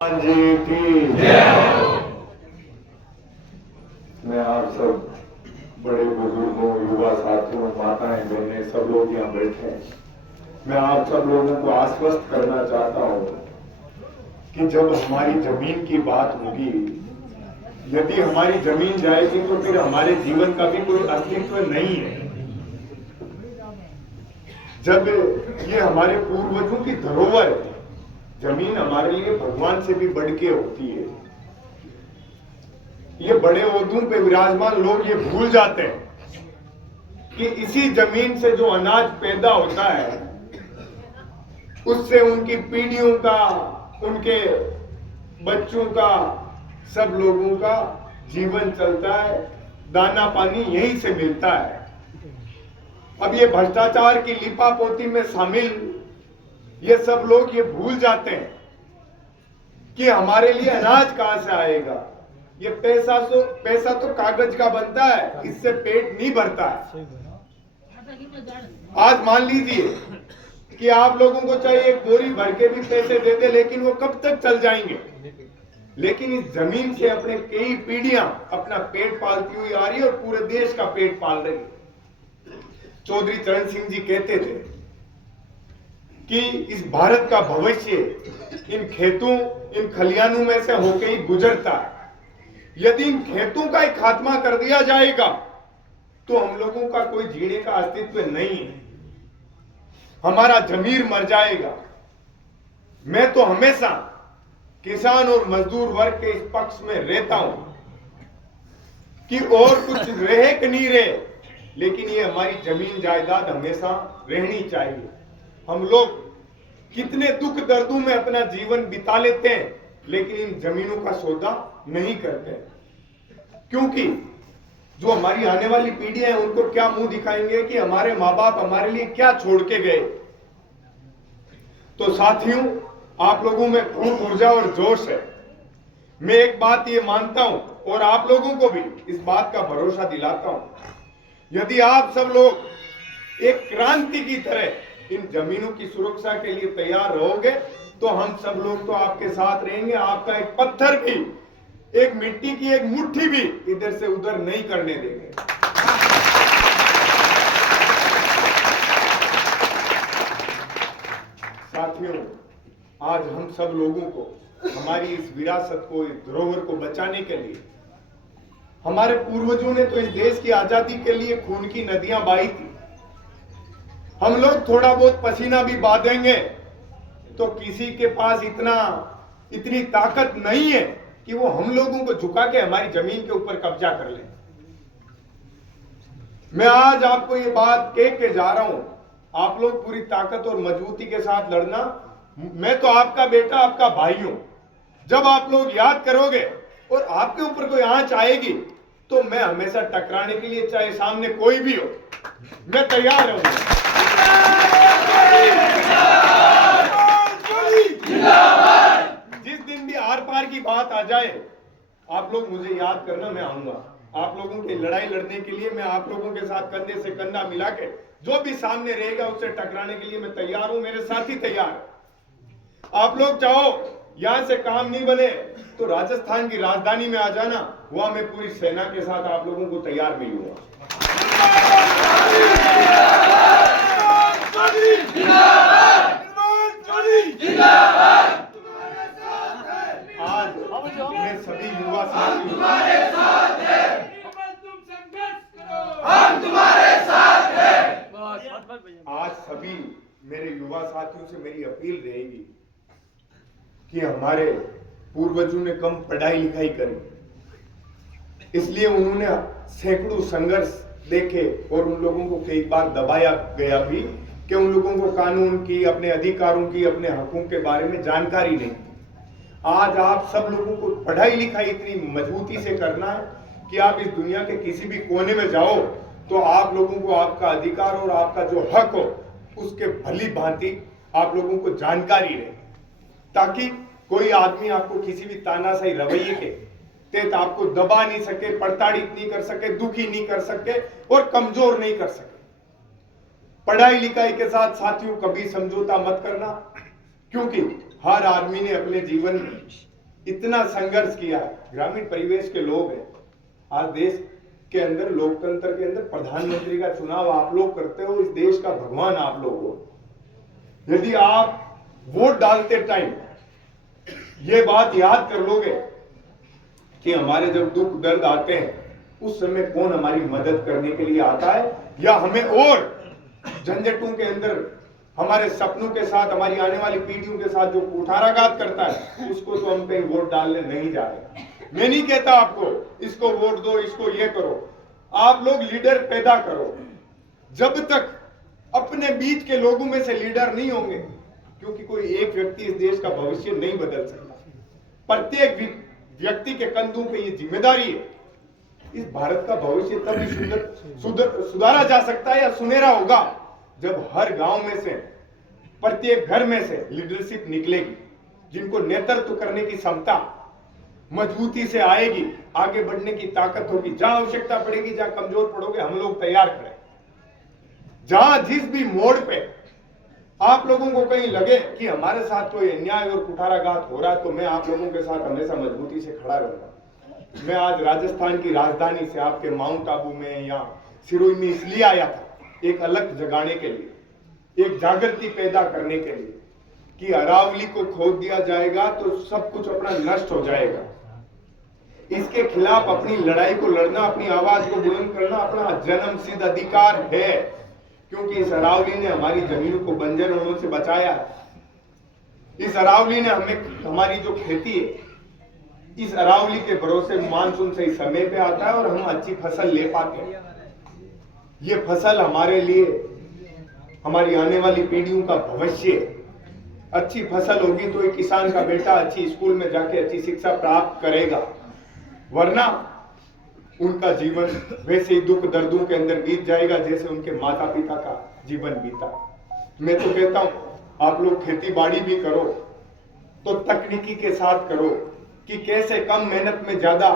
जी की मैं आप सब बड़े बुजुर्गों, युवा साथियों, माताएं, बहनें, सब लोग यहाँ बैठे हैं। मैं आप सब लोगों को आश्वस्त करना चाहता हूँ कि जब हमारी जमीन की बात होगी, यदि हमारी जमीन जाएगी तो फिर हमारे जीवन का भी कोई अस्तित्व नहीं है। जब ये हमारे पूर्वजों की धरोहर है, जमीन हमारे लिए भगवान से भी बढ़ के होती है। ये बड़े ओहदों पे विराजमान लोग ये भूल जाते हैं कि इसी जमीन से जो अनाज पैदा होता है उससे उनकी पीढ़ियों का, उनके बच्चों का, सब लोगों का जीवन चलता है, दाना पानी यहीं से मिलता है। अब ये भ्रष्टाचार की लिपापोती में शामिल ये सब लोग ये भूल जाते हैं कि हमारे लिए अनाज कहां से आएगा। ये पैसा तो कागज का बनता है, इससे पेट नहीं भरता है। आज मान लीजिए कि आप लोगों को चाहे एक बोरी भर के भी पैसे दे दे, लेकिन वो कब तक चल जाएंगे। लेकिन इस जमीन से अपने कई पीढ़ियां अपना पेट पालती हुई आ रही है और पूरे देश का पेट पाल रही है। चौधरी चरण सिंह जी कहते थे कि इस भारत का भविष्य इन खेतों, इन खलियानों में से होके ही गुजरता है। यदि इन खेतों का ही खात्मा कर दिया जाएगा तो हम लोगों का कोई जीने का अस्तित्व नहीं है, हमारा जमीर मर जाएगा। मैं तो हमेशा किसान और मजदूर वर्ग के इस पक्ष में रहता हूं कि और कुछ रहे कि नहीं रहे, लेकिन ये हमारी जमीन जायदाद हमेशा रहनी चाहिए। हम लोग कितने दुख दर्दों में अपना जीवन बिता लेते हैं, लेकिन इन जमीनों का सौदा नहीं करते, क्योंकि जो हमारी आने वाली पीढ़ियां हैं उनको क्या मुंह दिखाएंगे कि हमारे माँ बाप हमारे लिए क्या छोड़ के गए। तो साथियों, आप लोगों में खूब ऊर्जा और जोश है। मैं एक बात ये मानता हूं और आप लोगों को भी इस बात का भरोसा दिलाता हूं, यदि आप सब लोग एक क्रांति की तरह इन जमीनों की सुरक्षा के लिए तैयार रहोगे तो हम सब लोग तो आपके साथ रहेंगे। आपका एक पत्थर भी, एक मिट्टी की एक मुट्ठी भी इधर से उधर नहीं करने देंगे। साथियों, आज हम सब लोगों को हमारी इस विरासत को, इस धरोहर को बचाने के लिए, हमारे पूर्वजों ने तो इस देश की आजादी के लिए खून की नदियां बहाई थी। हम लोग थोड़ा बहुत पसीना भी बहाएंगे तो किसी के पास इतनी ताकत नहीं है कि वो हम लोगों को झुका के हमारी जमीन के ऊपर कब्जा कर ले। मैं आज आपको ये बात कह के जा रहा हूं, आप लोग पूरी ताकत और मजबूती के साथ लड़ना। मैं तो आपका बेटा, आपका भाई हूं। जब आप लोग याद करोगे और आपके ऊपर कोई आंच आएगी तो मैं हमेशा टकराने के लिए, चाहे सामने कोई भी हो, मैं तैयार हूं। जिस दिन भी आर पार की बात आ जाए, आप लोग मुझे याद करना, मैं आऊंगा। आप लोगों की लड़ाई लड़ने के लिए मैं आप लोगों के साथ कंधे से कंधा मिला के जो भी सामने रहेगा उससे टकराने के लिए मैं तैयार हूं। मेरे साथी तैयार है। आप लोग चाहो यहां से काम नहीं बने तो राजस्थान की राजधानी में आ जाना, वहां मैं पूरी सेना के साथ आप लोगों को तैयार मिलूंगा। आज मैं सभी युवा साथियों, तुम्हारे साथ है, तुम संघर्ष करो, हम तुम्हारे साथ हैं। आज सभी मेरे युवा साथियों से मेरी अपील रहेगी कि हमारे पूर्वजों ने कम पढ़ाई लिखाई करी, इसलिए उन्होंने सैकड़ों संघर्ष देखे और उन लोगों को कई बार दबाया गया भी कि उन लोगों को कानून की, अपने अधिकारों की, अपने हकों के बारे में जानकारी नहीं। आज आप सब लोगों को पढ़ाई लिखाई इतनी मजबूती से करना है कि आप इस दुनिया के किसी भी कोने में जाओ तो आप लोगों को आपका अधिकार और आपका जो हक हो उसके भली भांति आप लोगों को जानकारी रहे, ताकि कोई आदमी आपको किसी भी तानाशाही रवैये के तहत आपको दबा नहीं सके, प्रताड़ित नहीं कर सके, दुखी नहीं कर सके और कमजोर नहीं कर सके। पढ़ाई लिखाई के साथ साथियों कभी समझौता मत करना, क्योंकि हर आदमी ने अपने जीवन में इतना संघर्ष किया। ग्रामीण परिवेश के लोग हैं। आज देश के अंदर, लोकतंत्र के अंदर प्रधानमंत्री का चुनाव आप लोग करते हो, इस देश का भगवान आप लोग हो। यदि आप वोट डालते टाइम ये बात याद कर लोगे कि हमारे जब दुख दर्द आते हैं उस समय कौन हमारी मदद करने के लिए आता है, या हमें और झंझटों के अंदर हमारे सपनों के साथ, हमारी आने वाली पीढ़ियों के साथ जो कुठाराघात करता है, उसको तो हम कहीं वोट डालने नहीं जा रहे। मैं नहीं कहता आपको इसको वोट दो, इसको ये करो। आप लोग लीडर पैदा करो। जब तक अपने बीच के लोगों में से लीडर नहीं होंगे, क्योंकि कोई एक व्यक्ति इस देश का भविष्य नहीं बदल सकता। प्रत्येक व्यक्ति के कंधों पे ये जिम्मेदारी है। इस भारत का भविष्य तभी सुधारा जा सकता है या सुनहरा होगा जब हर गांव में से, प्रत्येक घर में से लीडरशिप निकलेगी, जिनको नेतृत्व करने की क्षमता मजबूती से आएगी, आगे बढ़ने की ताकत होगी। जहां आवश्यकता पड़ेगी, जहां कमजोर पड़ोगे, हम लोग तैयार खड़े। जहां जिस भी मोड़ पे आप लोगों को कहीं लगे कि हमारे साथ कोई अन्याय और कुठाराघात हो रहा है, तो मैं आप लोगों के साथ हमेशा मजबूती से खड़ा रहूंगा। मैं आज राजस्थान की राजधानी से आपके माउंट आबू में या सिरोही में इसलिए आया था, एक अलग जगाने के लिए, एक जागृति पैदा करने के लिए कि अरावली को खोद दिया जाएगा तो सब कुछ अपना नष्ट हो जाएगा। इसके खिलाफ अपनी लड़ाई को लड़ना, अपनी आवाज को बुलंद करना अपना जन्मसिद्ध अधिकार है, क्योंकि इस अरावली ने हमारी जमीनों को बंजर होने से बचाया। इस अरावली ने हमें, हमारी जो खेती है, इस अरावली के भरोसे मानसून सही समय पे आता है और हम अच्छी फसल ले पाते हैं। ये फसल हमारे लिए, हमारी आने वाली पीढ़ियों का भविष्य। अच्छी फसल होगी तो एक किसान का बेटा अच्छी स्कूल में जाके अच्छी शिक्षा प्राप्त करेगा, वरना उनका जीवन वैसे ही दुख दर्दों के अंदर बीत जाएगा जैसे उनके माता पिता का जीवन बीता। मैं तो कहता हूं आप लोग खेती बाड़ी भी करो तो तकनीकी के साथ करो कि कैसे कम मेहनत में ज्यादा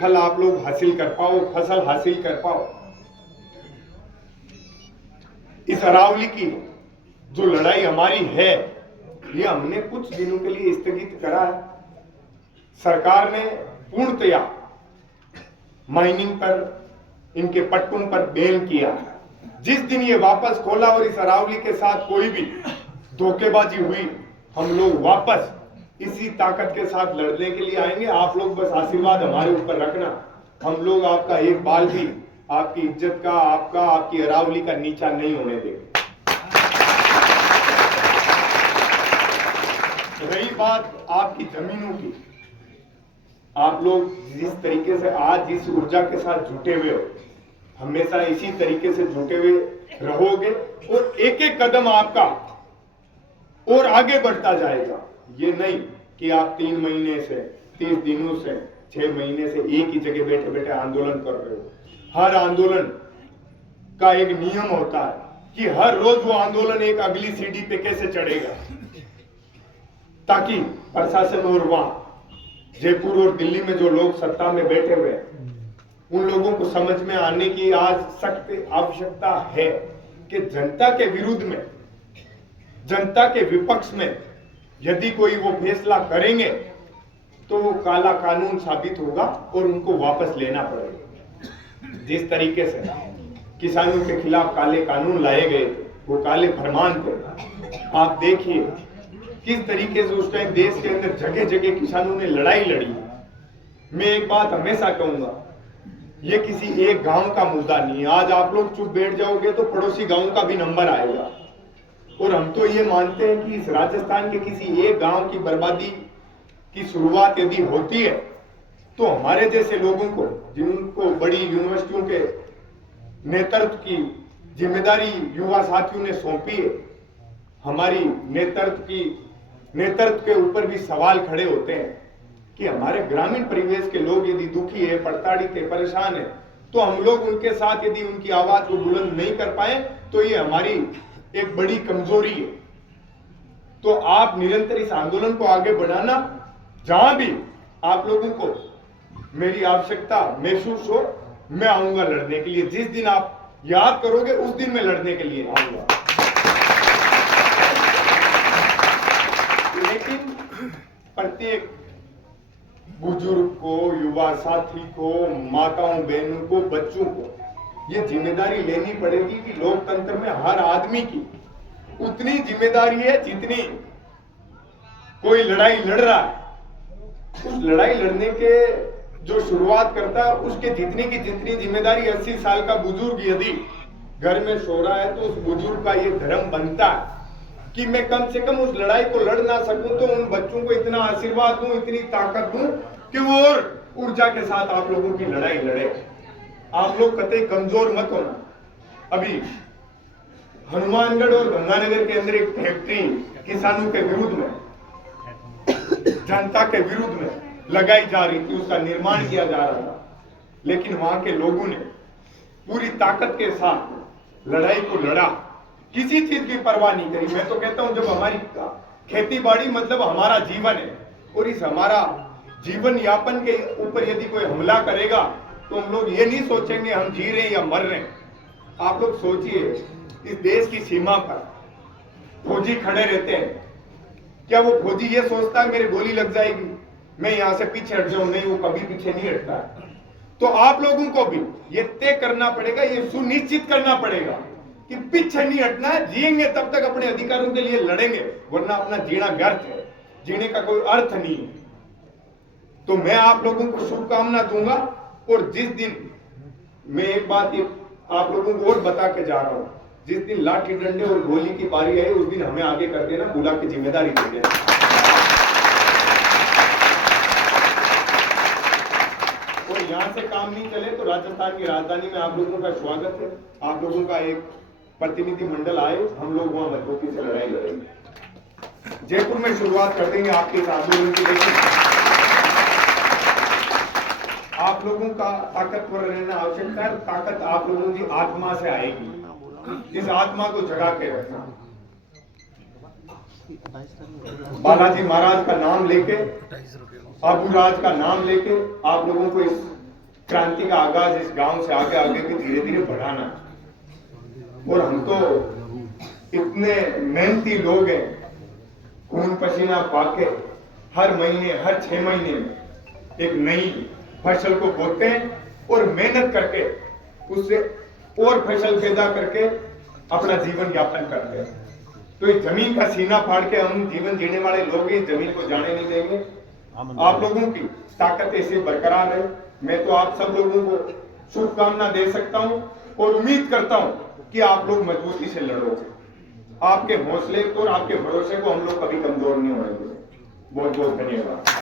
फल आप लोग हासिल कर पाओ, फसल हासिल कर पाओ। इस अरावली की जो लड़ाई हमारी है, ये हमने कुछ दिनों के लिए स्थगित करा है। सरकार ने पूर्णतया माइनिंग पर, इनके पट्टों पर बैन किया। जिस दिन ये वापस खोला और इस अरावली के साथ कोई भी धोखेबाजी हुई, हम लोग वापस इसी ताकत के साथ लड़ने के लिए आएंगे। आप लोग बस आशीर्वाद हमारे ऊपर रखना। हम लोग आपका एक बाल भी, आपकी इज्जत का, आपकी अरावली का नीचा नहीं होने देंगे। रही बात आपकी जमीनों की, आप लोग जिस तरीके से आज जिस ऊर्जा के साथ जुटे हुए हो, हमेशा इसी तरीके से जुटे हुए रहोगे और एक एक कदम आपका और आगे बढ़ता जाएगा। ये नहीं कि आप 3 महीने से, 30 दिनों से, 6 महीने से एक ही जगह बैठे बैठे आंदोलन कर रहे हो। हर आंदोलन का एक नियम होता है कि हर रोज वो आंदोलन एक अगली सीढ़ी पे कैसे चढ़ेगा, ताकि प्रशासन और वहां जयपुर और दिल्ली में जो लोग सत्ता में बैठे हुए हैं, उन लोगों को समझ में आने की आज सख्त आवश्यकता है कि जनता के विरुद्ध में, जनता के विपक्ष में यदि कोई वो फैसला करेंगे तो वो काला कानून साबित होगा और उनको वापस लेना पड़ेगा। जिस तरीके से किसानों के खिलाफ काले कानून लाए गए थे, वो काले फरमान थे, आप देखिए किस तरीके से उस टाइम देश के अंदर जगह जगह किसानों ने लड़ाई लड़ी। मैं एक बात हमेशा कहूंगा, ये किसी एक गांव का मुद्दा नहीं है। आज आप लोग चुप बैठ जाओगे तो पड़ोसी गांव का भी नंबर आएगा। और हम तो ये मानते हैं कि इस राजस्थान के किसी एक गांव की बर्बादी की शुरुआत यदि होती है तो हमारे जैसे लोगों को, जिनको बड़ी यूनिवर्सिटियों के नेतृत्व की जिम्मेदारी युवा साथियों ने सौंपी है, हमारी नेतृत्व के ऊपर भी सवाल खड़े होते हैं कि हमारे ग्रामीण परिवेश के लोग यदि दुखी है, प्रताड़ित है, परेशान है, तो हम लोग उनके साथ यदि उनकी आवाज को बुलंद नहीं कर पाए तो ये हमारी एक बड़ी कमजोरी है। तो आप निरंतर इस आंदोलन को आगे बढ़ाना। जहां भी आप लोगों को मेरी आवश्यकता महसूस हो, मैं आऊंगा लड़ने के लिए। जिस दिन आप याद करोगे उस दिन मैं लड़ने के लिए आऊंगा। लेकिन प्रत्येक बुजुर्ग को, युवा साथी को, माताओं बहनों को, बच्चों को ये जिम्मेदारी लेनी पड़ेगी कि लोकतंत्र में हर आदमी की उतनी जिम्मेदारी है जितनी कोई लड़ाई लड़ रहा है। उस लड़ाई लड़ने के जो शुरुआत करता है उसके जितनी की जितनी जिम्मेदारी 80 साल का बुजुर्ग यदि घर में सो रहा है तो उस बुजुर्ग का ये धर्म बनता है कि मैं कम से कम उस लड़ाई को लड़ ना सकूं तो उन बच्चों को इतना आशीर्वाद दूं, इतनी ताकत दूं कि वो और ऊर्जा के साथ आप लोगों की लड़ाई लड़े। आप लोग कतई कमजोर मत होना। अभी हनुमानगढ़ और गंगानगर के अंदर एक फैक्ट्री किसानों के विरुद्ध में, जनता के विरुद्ध में लगाई जा रही थी, उसका निर्माण किया जा रहा था, लेकिन वहां के लोगों ने पूरी ताकत के साथ लड़ाई को लड़ा, किसी चीज की परवाह नहीं करी। मैं तो कहता हूं जब हमारी खेती बाड़ी मतलब हमारा जीवन है और इस हमारा जीवन यापन के ऊपर यदि कोई हमला करेगा तो हम लोग ये नहीं सोचेंगे हम जी रहे हैं या मर रहे हैं। आप लोग सोचिए, इस देश की सीमा पर फौजी खड़े रहते हैं, क्या वो फौजी ये सोचता है मेरे गोली लग जाएगी मैं यहां से पीछे हट जाऊं? नहीं, वो कभी पीछे नहीं हटता। तो आप लोगों को भी ये तय करना पड़ेगा, ये सुनिश्चित करना पड़ेगा कि पीछे नहीं हटना है। जिएंगे तब तक अपने अधिकारों के लिए लड़ेंगे, वरना अपना जीना व्यर्थ है, जीने का कोई अर्थ नहीं है। तो मैं आप लोगों को शुभकामना दूंगा और जिस दिन मैं एक बात ये आप लोगों को और बता के जा रहा हूं, जिस दिन लाठी डंडे और गोली की बारी आई उस दिन हमें आगे कर देना, बुला के जिम्मेदारी दे देना। और यहां से काम नहीं चले तो राजस्थान की राजधानी में आप लोगों का स्वागत है। आप लोगों का एक प्रतिनिधि मंडल आए, हम लोग वहां मजबूती से लड़ाई लड़ेंगे। जयपुर में शुरुआत कर देंगे आपके इस आंदोलन की, लेकिन आप लोगों का ताकतवर रहना आवश्यकता है। ताकत आप लोगों की आत्मा से आएगी, इस आत्मा को जगा के रखना। बालाजी महाराज का नाम लेके, अबूराज का नाम लेके आप लोगों को इस क्रांति का आगाज इस गांव से आगे आगे के धीरे धीरे बढ़ाना। और हम तो इतने मेहनती लोग हैं, खून पसीना पाके हर महीने, हर 6 महीने में एक नई फसल को बोते हैं और मेहनत करके उससे और फसल पैदा करके अपना जीवन यापन करते हैं। तो इस जमीन का सीना फाड़ के हम जीवन जीने वाले लोग इस जमीन को जाने नहीं देंगे। आप लोगों की ताकत ऐसे बरकरार है। मैं तो आप सब लोगों को शुभकामना दे सकता हूं और उम्मीद करता हूं कि आप लोग मजबूती से लड़ोगे। आपके हौसले को और आपके भरोसे को हम लोग कभी कमजोर नहीं होंगे। बहुत बहुत धन्यवाद।